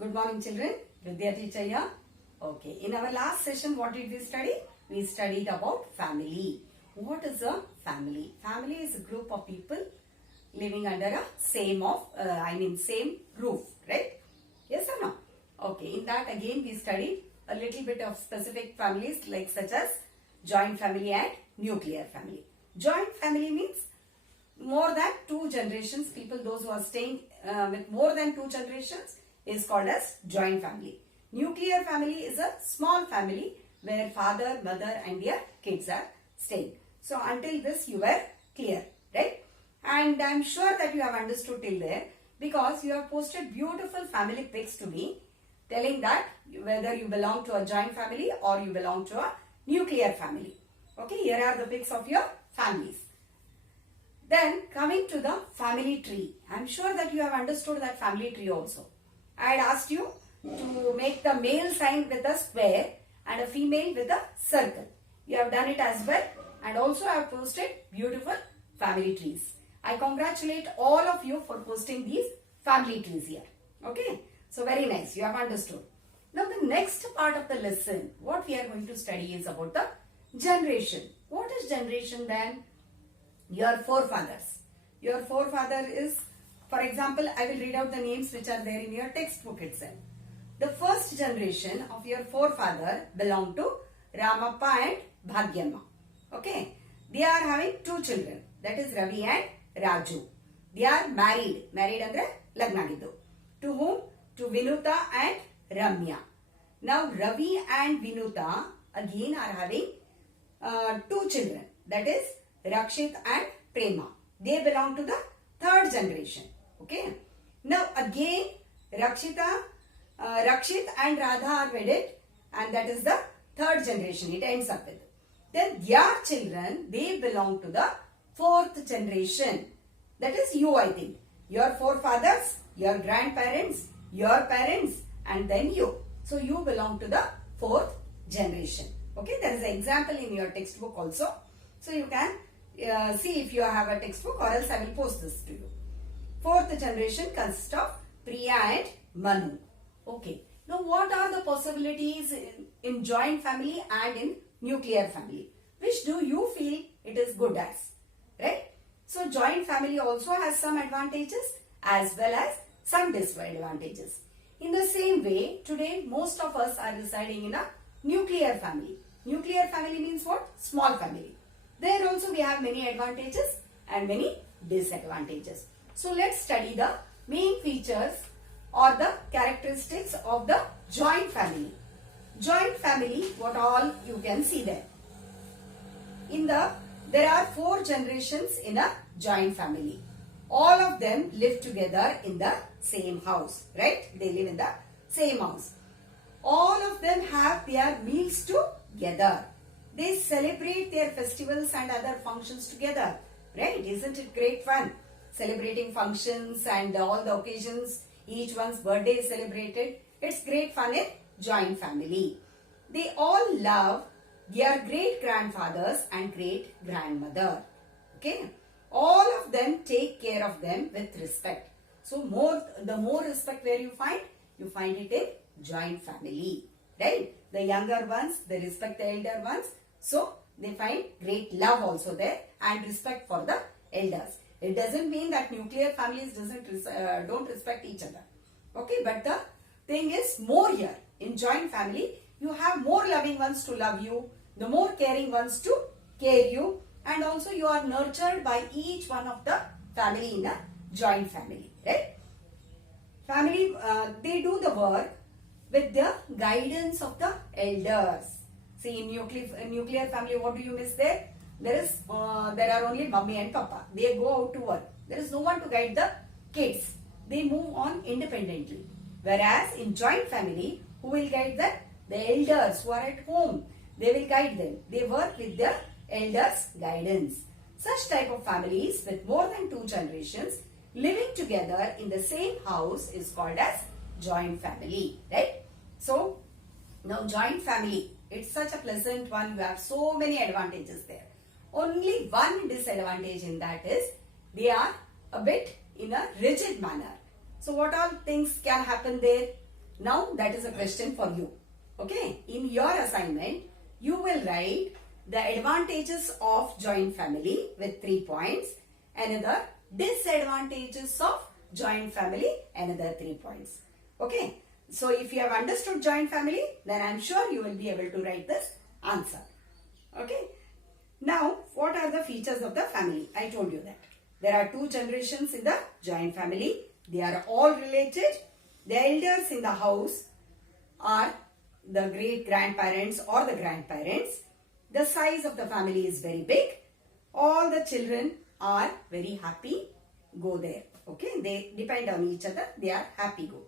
Good morning, children. Vidya teacher here. Okay, in our last session, what did we study? We studied about family. What is a family? Family is a group of people living under a same roof, right? Yes or no? Okay, in that again we studied a little bit of specific families like such as joint family and nuclear family. Joint family means more than two generations, people, those who are staying with more than two generations is called as joint family. Nuclear family is a small family where father, mother and their kids are staying. So until this you were clear, right? And I am sure that you have understood till there because you have posted beautiful family pics to me telling that whether you belong to a joint family or you belong to a nuclear family. Okay, here are the pics of your families. Then coming to the family tree. I am sure that you have understood that family tree also. I had asked you to make the male sign with a square and a female with a circle. You have done it as well, and also I have posted beautiful family trees. I congratulate all of you for posting these family trees here. Okay, so very nice, you have understood. Now the next part of the lesson, what we are going to study is about the generation. What is generation then? Your forefathers. Your forefather is, for example, I will read out the names which are there in your textbook itself. The first generation of your forefather belonged to Ramappa and Bhagyamma. Okay, they are having two children, that is Ravi and Raju. They are married andre lagnagiddu. To whom? To Vinuta and Ramya. Now Ravi and Vinuta again are having two children, that is Rakshit and Prema. They belong to the third generation. Okay. Now again Rakshit and Radha are wedded, and that is the third generation. It ends up with. Then their children, they belong to the fourth generation. That is you, I think. Your forefathers, your grandparents, your parents, and then you. So you belong to the fourth generation. Okay. There is an example in your textbook also. So you can see if you have a textbook, or else I will post this to you. Fourth generation consists of Priya and Manu. Okay. Now what are the possibilities in joint family and in nuclear family? Which do you feel it is good as? Right? So joint family also has some advantages as well as some disadvantages. In the same way, today most of us are residing in a nuclear family. Nuclear family means what? Small family. There also we have many advantages and many disadvantages. So let's study the main features or the characteristics of the joint family. Joint family, what all you can see there. There are four generations in a joint family. All of them live together in the same house, right? They live in the same house. All of them have their meals together. They celebrate their festivals and other functions together, right? Isn't it great fun? Celebrating functions and all the occasions, each one's birthday is celebrated. It's great fun in joint family. They all love their great grandfathers and great grandmother. Okay? All of them take care of them with respect. So the more respect where you find it in joint family, right? The younger ones, they respect the elder ones. So they find great love also there and respect for the elders. It doesn't mean that nuclear families don't respect each other. Okay, but the thing is more here. In joint family, you have more loving ones to love you, the more caring ones to care you, and also you are nurtured by each one of the family in a joint family, right? Family, they do the work with the guidance of the elders. See, in nuclear family, what do you miss there? There are only mummy and papa. They go out to work. There is no one to guide the kids. They move on independently. Whereas in joint family, who will guide them? The elders who are at home. They will guide them. They work with their elders' guidance. Such type of families with more than two generations living together in the same house is called as joint family, right? So, now joint family, it's such a pleasant one. You have so many advantages there. Only one disadvantage in that is they are a bit in a rigid manner. So what all things can happen there? Now that is a question for you. Okay, in your assignment, you will write the advantages of joint family with 3 points. Another disadvantages of joint family, another 3 points. Okay, so if you have understood joint family, then I am sure you will be able to write this answer. Okay, now what are the features of the family? I told you that. There are 2 generations in the joint family. They are all related. The elders in the house are the great grandparents or the grandparents. The size of the family is very big. All the children are very happy. Go there. Okay, they depend on each other. They are happy go.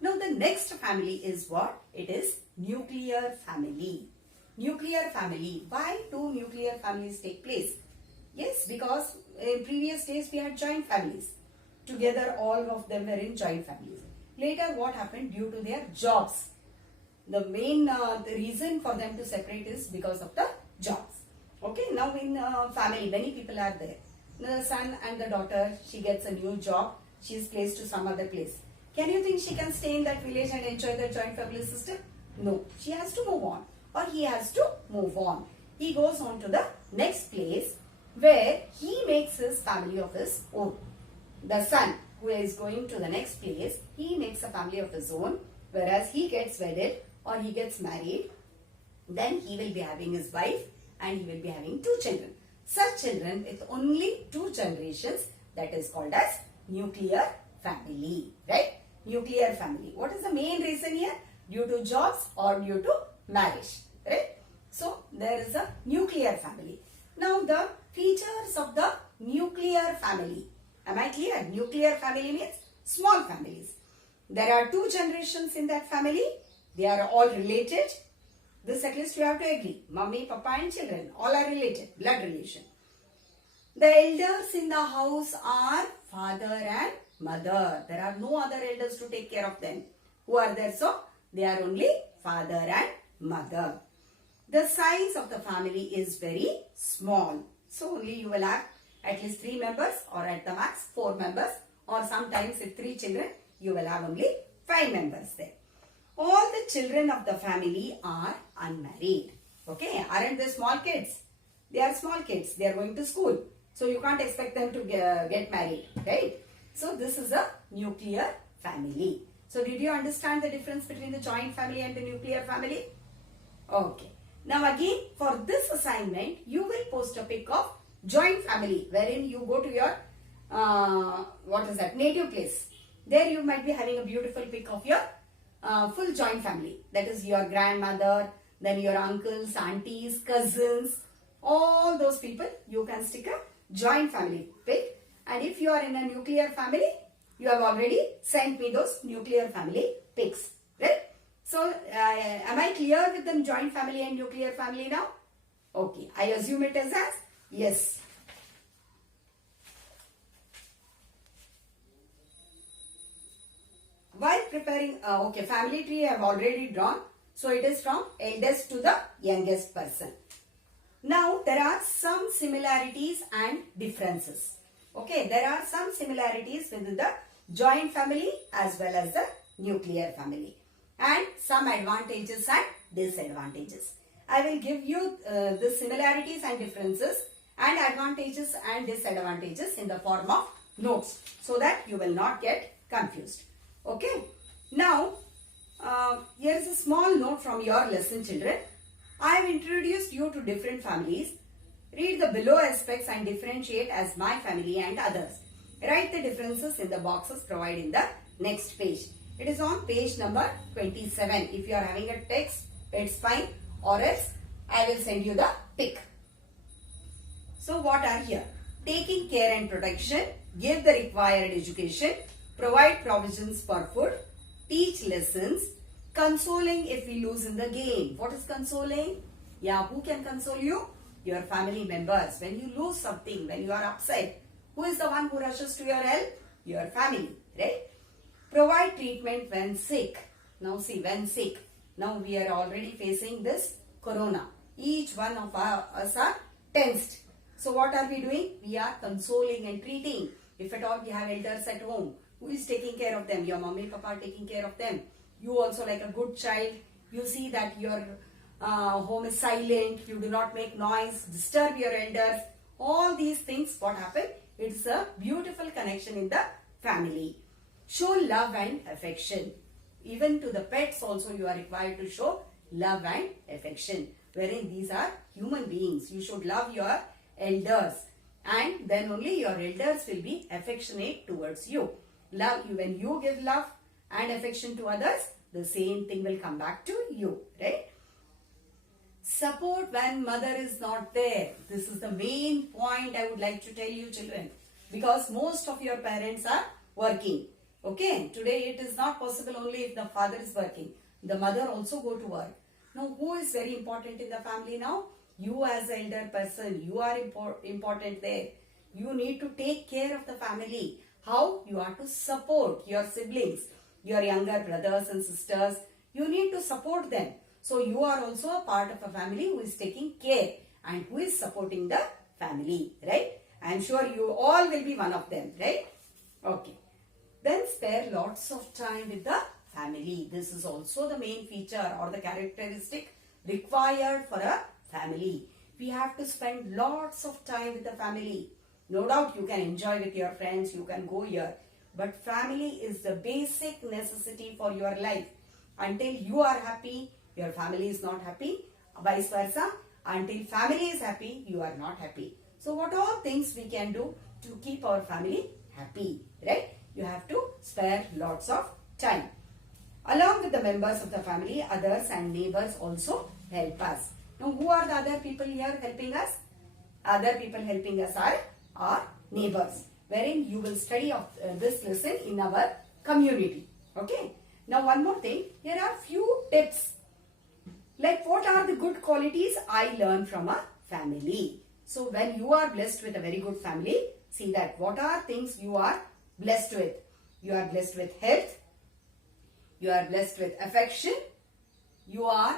Now the next family is what? It is nuclear family. Nuclear family. Why do nuclear families take place? Yes, because in previous days we had joint families. Together all of them were in joint families. Later what happened? Due to their jobs. The main the reason for them to separate is because of the jobs. Okay, now in family many people are there. The son and the daughter, she gets a new job. She is placed to some other place. Can you think she can stay in that village and enjoy the joint family system? No, she has to move on, or he has to move on. He goes on to the next place where he makes his family of his own. The son who is going to the next place, he makes a family of his own, whereas he gets wedded or he gets married, then he will be having his wife and he will be having 2 children. Such children with only 2 generations, that is called as nuclear family, right? Nuclear family. What is the main reason here? Due to jobs or due to marriage, right? So there is a nuclear family. Now the features of the nuclear family. Am I clear? Nuclear family means small families. There are 2 generations in that family. They are all related. This at least you have to agree. Mummy, papa and children all are related. Blood relation. The elders in the house are father and mother. There are no other elders to take care of them. Who are there? So they are only father and mother. The size of the family is very small. So only you will have at least 3 members, or at the max 4 members, or sometimes if 3 children, you will have only 5 members there. All the children of the family are unmarried. Okay, aren't they small kids? They are small kids. They are going to school. So you can't expect them to get married, right? So this is a nuclear family. So did you understand the difference between the joint family and the nuclear family? Okay. Now again, for this assignment, you will post a pic of joint family wherein you go to your, native place. There you might be having a beautiful pic of your full joint family. That is your grandmother, then your uncles, aunties, cousins, all those people. You can stick a joint family pic. And if you are in a nuclear family, you have already sent me those nuclear family pics, right? So, am I clear with the joint family and nuclear family now? Okay, I assume it is as yes. While preparing, family tree I have already drawn. So, it is from eldest to the youngest person. Now, there are some similarities and differences. Okay, there are some similarities within the joint family as well as the nuclear family. And some advantages and disadvantages. I will give you the similarities and differences and advantages and disadvantages in the form of notes, so that you will not get confused. Okay. Now, here is a small note from your lesson, children. I have introduced you to different families. Read the below aspects and differentiate as my family and others. Write the differences in the boxes provided in the next page. It is on page number 27. If you are having a text, it's fine, or else I will send you the pic. So what are here? Taking care and protection, give the required education, provide provisions for food, teach lessons, consoling if we lose in the game. What is consoling? Yeah, who can console you? Your family members. When you lose something, when you are upset, who is the one who rushes to your help? Your family, right? Provide treatment when sick. Now see, when sick. Now we are already facing this corona. Each one of us are tensed. So what are we doing? We are consoling and treating. If at all we have elders at home, who is taking care of them? Your mommy, papa are taking care of them. You also like a good child. You see that your home is silent. You do not make noise, disturb your elders. All these things, what happen? It's a beautiful connection in the family. Show love and affection. Even to the pets also you are required to show love and affection. Wherein these are human beings. You should love your elders. And then only your elders will be affectionate towards you. Love you. When you give love and affection to others, the same thing will come back to you. Right? Support when mother is not there. This is the main point I would like to tell you, children. Because most of your parents are working. Okay, today it is not possible only if the father is working. The mother also go to work. Now, who is very important in the family now? You as the elder person, you are important there. You need to take care of the family. How? You are to support your siblings, your younger brothers and sisters. You need to support them. So, you are also a part of a family who is taking care and who is supporting the family, right? I am sure you all will be one of them, right? Okay. Then spare lots of time with the family. This is also the main feature or the characteristic required for a family. We have to spend lots of time with the family. No doubt you can enjoy with your friends, you can go here. But family is the basic necessity for your life. Until you are happy, your family is not happy. Vice versa. Until family is happy, you are not happy. So what all things we can do to keep our family happy, right? You have to spare lots of time. Along with the members of the family, others and neighbors also help us. Now, who are the other people here helping us? Other people helping us are our neighbors, wherein you will study of this lesson in our community. Okay. Now, one more thing. Here are few tips. Like, what are the good qualities I learned from a family? So, when you are blessed with a very good family, see that what are things you are blessed with. You are blessed with health. You are blessed with affection. You are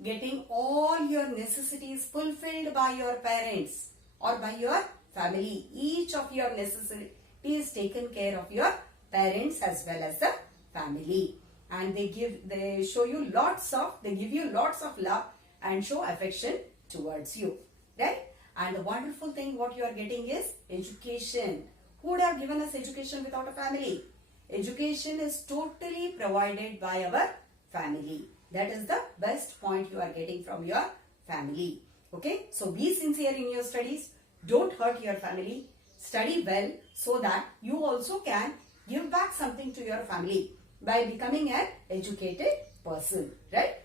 getting all your necessities fulfilled by your parents or by your family. Each of your necessities is taken care of your parents as well as the family. And they give you lots of love and show affection towards you. Right? And the wonderful thing what you are getting is education. Who would have given us education without a family? Education is totally provided by our family. That is the best point you are getting from your family. Okay? So be sincere in your studies. Don't hurt your family. Study well so that you also can give back something to your family by becoming an educated person. Right?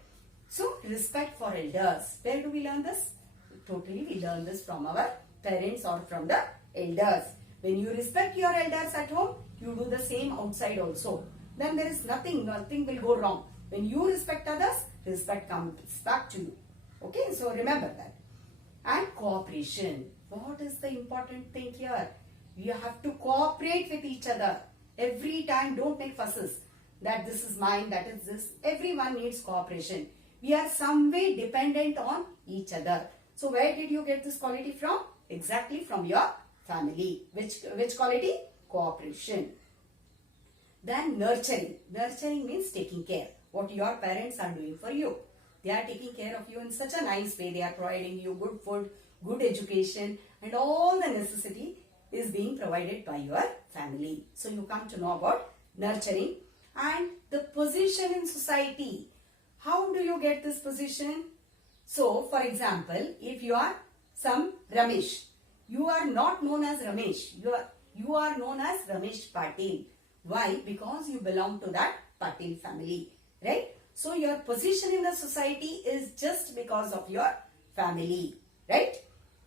So respect for elders. Where do we learn this? Totally we learn this from our parents or from the elders. When you respect your elders at home, you do the same outside also. Then there is nothing will go wrong. When you respect others, respect comes back to you. Okay, so remember that. And cooperation. What is the important thing here? You have to cooperate with each other. Every time, don't make fusses. That this is mine, that is this. Everyone needs cooperation. We are some way dependent on each other. So where did you get this quality from? Exactly from your family. Which quality? Cooperation. Then nurturing. Nurturing means taking care. What your parents are doing for you. They are taking care of you in such a nice way. They are providing you good food, good education, and all the necessity is being provided by your family. So you come to know about nurturing and the position in society. How do you get this position? So, for example, if you are some Ramesh, you are not known as Ramesh. You are known as Ramesh Patil. Why? Because you belong to that Patil family, right? So, your position in the society is just because of your family, right?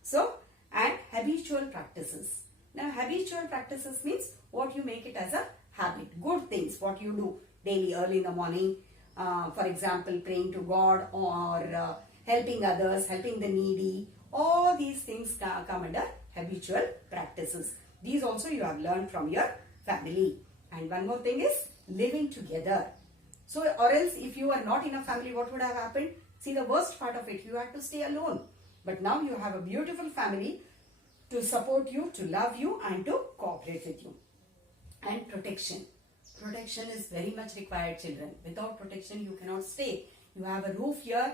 So, and habitual practices. Now, habitual practices means what you make it as a habit. Good things, what you do daily, early in the morning. For example, praying to God or helping others, helping the needy. All these things come under habitual practices. These also you have learned from your family. And one more thing is living together. So, or else if you are not in a family, what would have happened? See, the worst part of it, you had to stay alone. But now you have a beautiful family to support you, to love you and to cooperate with you. And protection. Protection is very much required, children. Without protection, you cannot stay. You have a roof here,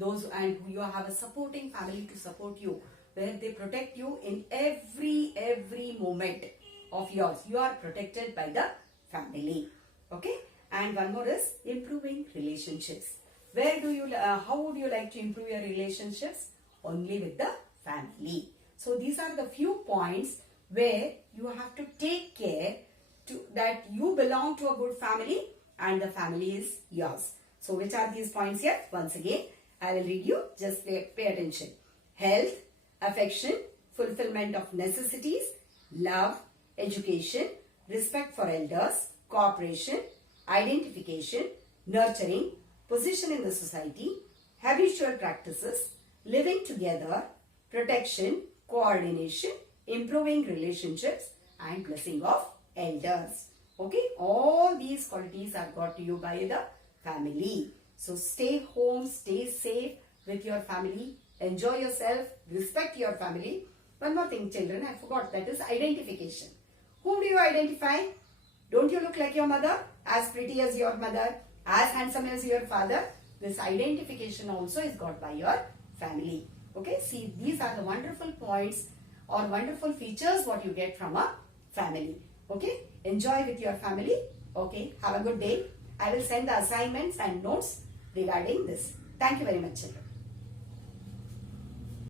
and you have a supporting family to support you, where they protect you in every moment of yours. You are protected by the family. Okay. And one more is improving relationships. How would you like to improve your relationships? Only with the family. So these are the few points where you have to take care that you belong to a good family and the family is yours. So which are these points here? Once again, I will read you. Just pay attention. Health, affection, fulfillment of necessities, love, education, respect for elders, cooperation, identification, nurturing, position in the society, habitual practices, living together, protection, coordination, improving relationships, and blessing of elders. Okay, all these qualities are got to you by the family. So stay home, stay safe with your family, enjoy yourself, respect your family. One more thing, children, I forgot, that is identification. Whom do you identify? Don't you look like your mother? As pretty as your mother, as handsome as your father? This identification also is got by your family. Okay, see, these are the wonderful points or wonderful features what you get from a family. Okay, enjoy with your family. Okay, have a good day. I will send the assignments and notes regarding this. Thank you very much, children.